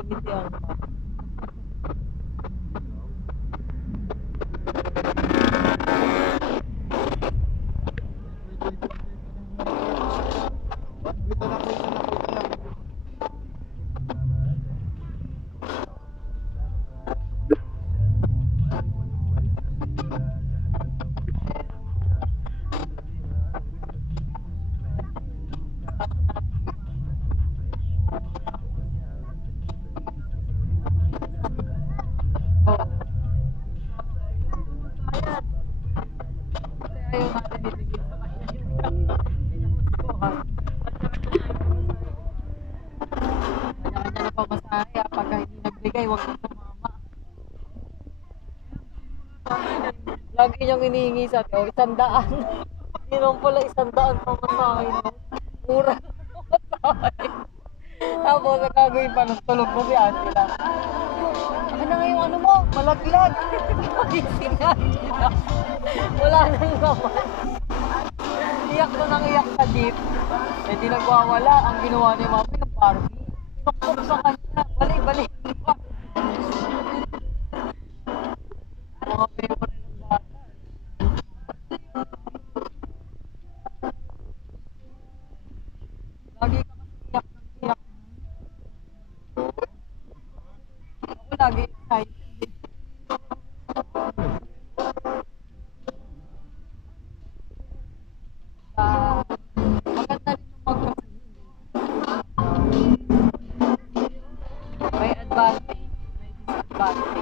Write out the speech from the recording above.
ngiti ang ayaw natin ibigay sa kanya yung kanya-kanya na pamasahe pagka hindi nagbigay huwag na sumama. Lagi niyang hinihingi sa akin 100. Hindi naman pala 100 pamasahe no? Mura na pamasahe. Tapos nagagawin pa ng tulog mo si Angela. Ano na nga yung ano mo? Malaglag. Magising na Angela. Wala nang naman. Iyak ko nang iyak sa jeep. Eh di nagwawala. Ang ginawa ni Mama yung Barbie. Tuktok sa kanya. Balik-balik. Mga favorite ng bata. Lagi ka kasi iyak ng iyak. Ako lagi excited. Maganda rin yung magkasingin. May advantage, may disadvantage.